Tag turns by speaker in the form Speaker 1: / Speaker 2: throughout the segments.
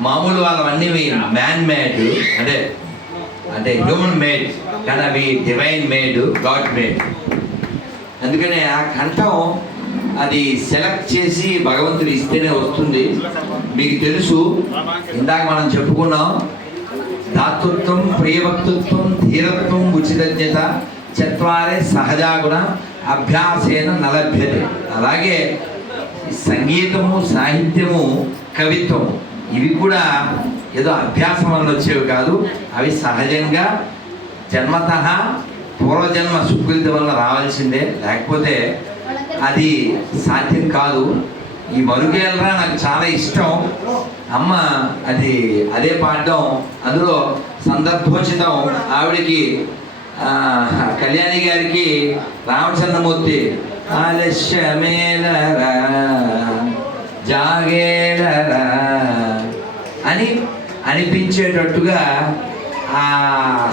Speaker 1: మామూలు వాళ్ళవన్నీ man made అంటే అంటే హ్యూమన్ మేడ్ కానీ అవి డివైన్ మేడ్ గాడ్ మేడ్ అందుకనే ఆ కంఠం అది సెలెక్ట్ చేసి భగవంతుడు ఇస్తేనే వస్తుంది. మీకు తెలుసు ఇందాక మనం చెప్పుకున్నాం దాతృత్వం ప్రియభక్తృత్వం ధీరత్వం ఉచితజ్ఞత చత్వారే సహజాగుణ అభ్యాసేన నలభ్యతే. అలాగే సంగీతము సాహిత్యము కవిత్వం ఇవి కూడా ఏదో అభ్యాసం వల్ల వచ్చేవి కాదు. అవి సహజంగా జన్మత పూర్వజన్మ సుకృతి వల్ల రావాల్సిందే. లేకపోతే అది సాధ్యం కాదు. ఈ మరుగేళ్ళరా నాకు చాలా ఇష్టం. అమ్మ అది అదే పాడడం. అందులో సందర్భోచితం ఆవిడికి కళ్యాణి గారికి రామచంద్రమూర్తి ఆలస్యమేలరా జాగేలరా అని అనిపించేటట్టుగా ఆ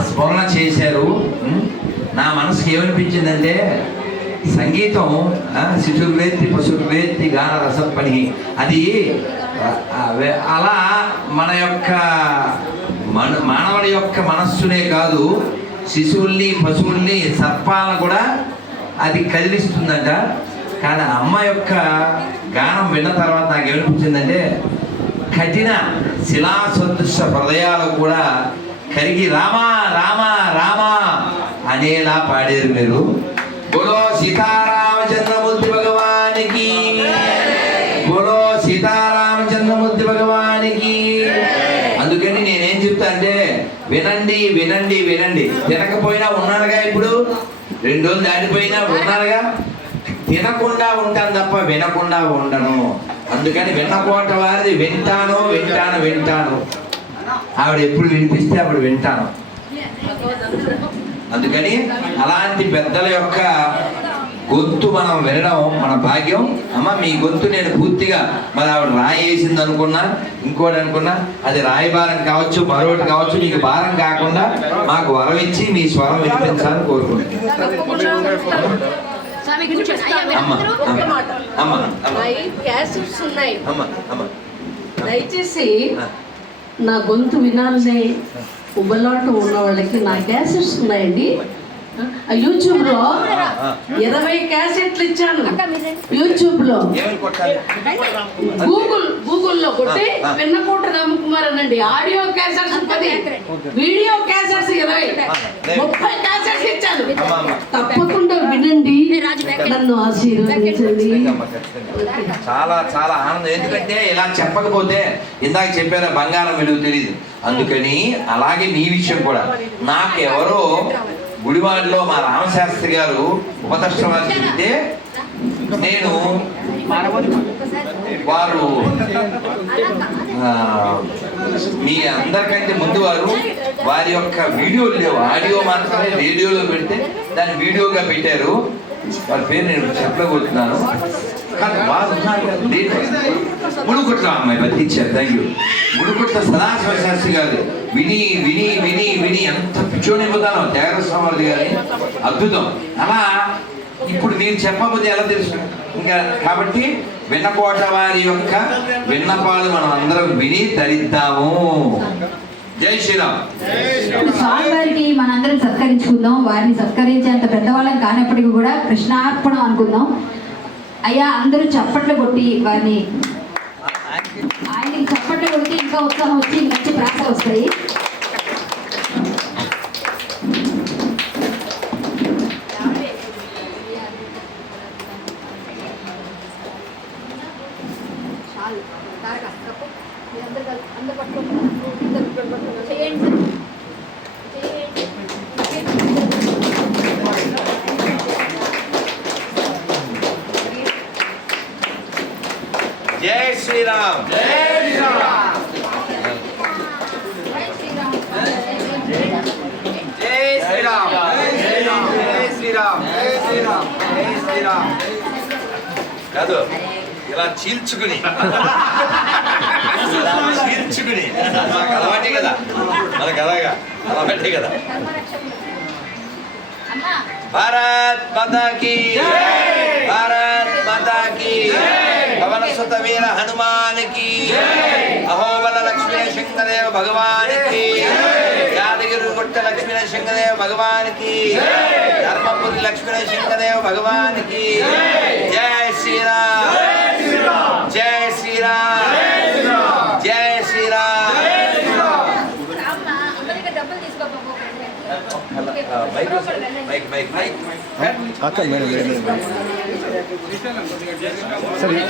Speaker 1: స్మరణ చేశారు. నా మనసుకి ఏమనిపించిందంటే సంగీతం శిశుర్వేత్తి పశుర్వేత్తి గాన రసపని అది అలా మన యొక్క మన మానవుడి యొక్క మనస్సునే కాదు శిశువుల్ని పశువుల్ని సర్పాలను కూడా అది కదిలిస్తుందంట. కానీ అమ్మ యొక్క గానం విన్న తర్వాత నాకు ఏమనిపించిందంటే కఠిన శిలా సదృశ హృదయాలు కూడా కరిగి రామా రామా రామా అనేలా పాడారు మీరు. బులో సీతారామచంద్రమూర్తి భగవానికి. బులో సీతారామచంద్రమూర్తి భగవానికి. అందుకని నేనేం చెప్తా అంటే వినండి వినండి వినండి. తినకపోయినా ఉన్నారుగా ఇప్పుడు? రెండు రోజులు దాటిపోయినా ఉన్నారుగా? తినకుండా ఉంటాను తప్ప వినకుండా ఉండను. అందుకని విన్నకోట వారిది వింటాను వింటాను వింటాను. ఆవిడ ఎప్పుడు వినిపిస్తే అప్పుడు వింటాను. అందుకని అలాంటి పెద్దల యొక్క గొంతు మనం వినడం మన భాగ్యం. అమ్మ మీ గొంతు నేను పూర్తిగా మరి ఆవిడ రాయి వేసింది అనుకున్నా ఇంకోటి అనుకున్నా అది రాయి భారం కావచ్చు మరొకటి కావచ్చు మీకు భారం కాకుండా మాకు వరం ఇచ్చి మీ స్వరం వినిపించాలని కోరుకుంటున్నాను.
Speaker 2: ఉన్నాయి. దయచేసి నా గొంతు వినాలనే ఉబ్బలాటం ఉన్న వాళ్ళకి నా క్యాసెట్స్ ఉన్నాయండి. యూట్యూబ్లో ఇరవై క్యాసెట్లు ఇచ్చాను.
Speaker 3: అక్క మీరు రండి.
Speaker 2: యూట్యూబ్లో. గూగుల్ గూగుల్లో కొట్టి. వెన్నకోట రామకుమార్ అనండి. ఆడియో క్యాసెట్స్ పది వీడియో క్యాసెట్స్ ఇరవై. ముప్పై క్యాసెట్స్ ఇచ్చాను. తప్పకుండా వినండి. నన్ను ఆశీర్వదించండి.
Speaker 1: చాలా చాలా ఆనందం. ఎందుకంటే ఇలా చెప్పకపోతే ఇందాక చెప్పారా బంగారం విలువ తెలియదు అందుకని అలాగే మీ విషయం కూడా. నాకు ఎవరో గుడివాడలో మా రామశాస్త్రి గారు ఉపదర్శనాలు చెబితే నేను వారు మీ అందరికంటే ముందు వారు వారి యొక్క వీడియోలు లేవు. ఆడియో మాత్రమే రేడియోలో పెడితే దాన్ని వీడియోగా పెట్టారు. వారి పేరు నేను చెప్పలేకపోతున్నాను కానీ ముడుకుట్ల అమ్మాయి బతికిచ్చారు థ్యాంక్ యూ ముడుకుట్ల సదాశివ శాస్త్రి గారు విని విని విని విని ఎంత పిచ్చోనిపోతానో త్యాగస్వామి గారి అద్భుతం. అలా ఇప్పుడు నేను చెప్పకపోతే ఎలా తెలుసు? ఇంకా కాబట్టి విన్నకోట వారి యొక్క విన్నపాలు మనం అందరం విని తరిద్దాము. జై శ్రీరామ్.
Speaker 4: ఇప్పుడు మనందరం సత్కరించుకుందాం. వారిని సత్కరించేంత పెద్దవాళ్ళం కానప్పటికీ కూడా కృష్ణార్పణం అనుకుందాం. అయ్యా అందరూ చప్పట్లు కొట్టి వారిని ఆయనకి చప్పట్లు కొడితే ఇంకా ఉత్సాహం వచ్చి మంచి ప్రాస వస్తాయి.
Speaker 3: చాలు. మీరందరూ కలిసి అందరూ. చేయండి చేయండి
Speaker 1: జై శ్రీరామ్ జై శ్రీరామ్
Speaker 5: జై శ్రీరామ్ జై శ్రీరామ్ జై శ్రీరామ్ జై శ్రీరామ్
Speaker 1: కాదు ఇలా చీల్చుకుని. చీల్చుకుని. మాకు అలవాటే కదా. మనకు అలాగా అలవాటే కదా. భారత్ మాతా కీ భారత్ మాతా కీ పవన సుత వీర హనుమాన్ కీ అహోబల లక్ష్మీ నరసింహదేవ భగవానికి యాదగిరి గుట్ట లక్ష్మీ నరసింహదేవ భగవానికి ధర్మపురి లక్ష్మీ నరసింహదేవ భగవానికి జై శ్రీరామ్ జై శ్రీరామ్ జై శ్రీరామ్
Speaker 3: రామ్మ, అందరికీ డబ్బులు తీసుకోకపోకండి.
Speaker 1: మైక్
Speaker 3: లోపలికి వెళ్ళండి.
Speaker 1: మైక్ మైక్ మైక్
Speaker 6: అక్క మేడం మేడం మేడం. సరే.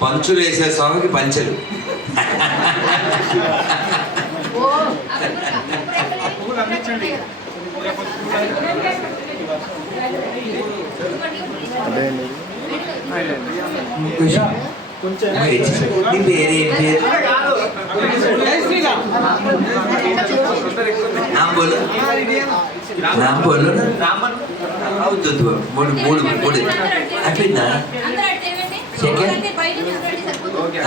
Speaker 1: పంచులు వేసే స్వామికి పంచెలు.
Speaker 3: ఓ,
Speaker 1: నీ పేరేం పేరు నామ్ బోలు నామ్ బోలు అవుతుంది మూడు మూడు మూడు
Speaker 3: అట్లా
Speaker 1: సెకండ్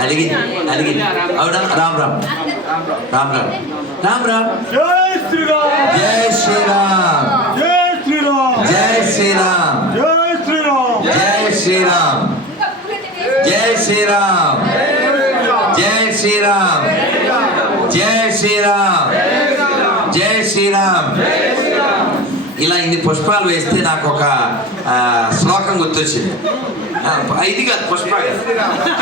Speaker 1: అలిగింది అలిగింది అవునా రామ్ రామ్. రామ్ రామ్. రామ్ రామ్.
Speaker 6: జై శ్రీరామ్.
Speaker 1: జై శ్రీరామ్.
Speaker 6: శ్రీరామ్.
Speaker 1: జై శ్రీరామ్.
Speaker 6: జై శ్రీరామ్.
Speaker 1: జై శ్రీరామ్. ఇలా ఇన్ని పుష్పాలు వేస్తే నాకు ఒక శ్లోకం గుర్తొచ్చింది. ఇది కాదు పుష్పాలు.